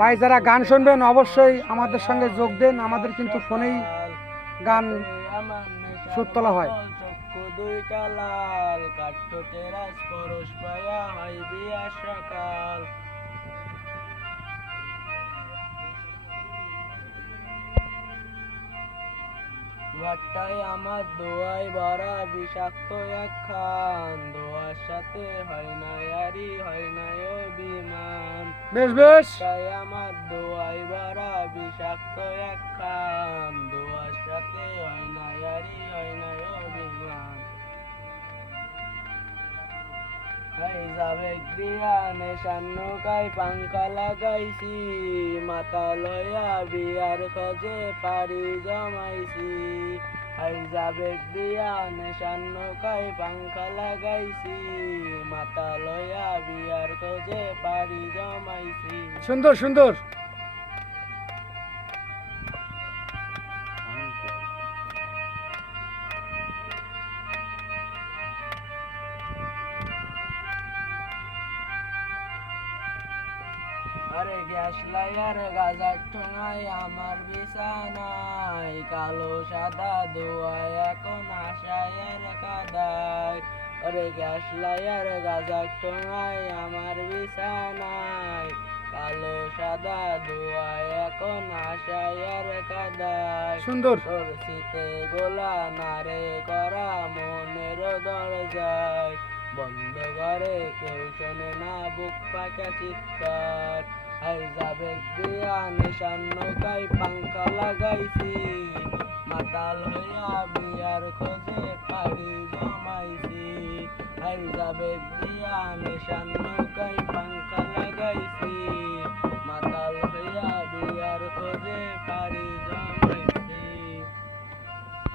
ভাই যারা গান শুনবেন অবশ্যই আমাদের সঙ্গে যোগ দেন। আমাদের কিন্তু ফোনেই গান সুর তোলা হয়। চক্ষু দুইটা লাল কাঠঠোঁটের স্পর্শ পায়া হয় বিয়া সকাল। ঘরটায় আমার দোয়াই ভরা বিষাক্ত একখান, দোয়ার সাথে হয় না আরি হয় না অভিমান। বেশ বেশ ঘরটায় আমার দোয়াই ভরা বিষাক্ত একখান, দোয়ার সাথে হয় না আরি হয় না অভিমান। যাবে দিয়া নেশার নৌকায় পাঙ্খা লাগাইছি, মাথা লয়া বিয়ার খোঁজে পাড়ি জমাইছি। যাবে দিয়া নেশার নৌকায় পাঙ্খা লাগাইছি, মাথা লয়া বিয়ার খোঁজে পাড়ি জমাইছি। সুন্দর সুন্দর। আরে গ্যাস লাইয়ার গাজার ঠোঙায় আমার বিছানায়, কালো সাদা ধোয়ায় এখন আশায়ের কাদায়। আরে গ্যাস লাইয়ার গাজার ঠোঙায় আমার বিছানায়, কালো সাদা ধোয়ায় এখন আশায়ের কাদায়। সুন্দর তোর শীতে গোলা নারে করা মনের দরজায়, বন্ধ ঘরে কেউ শোনে না বুক পাকা চিৎকার। যাবে দিয়া নেশার নৌকায় পাঙ্খা লাগাইছি, মাতাল হইয়া বিয়ার খোঁজে পাড়ি জমাইছি। যাবে দিয়া নেশার নৌকায়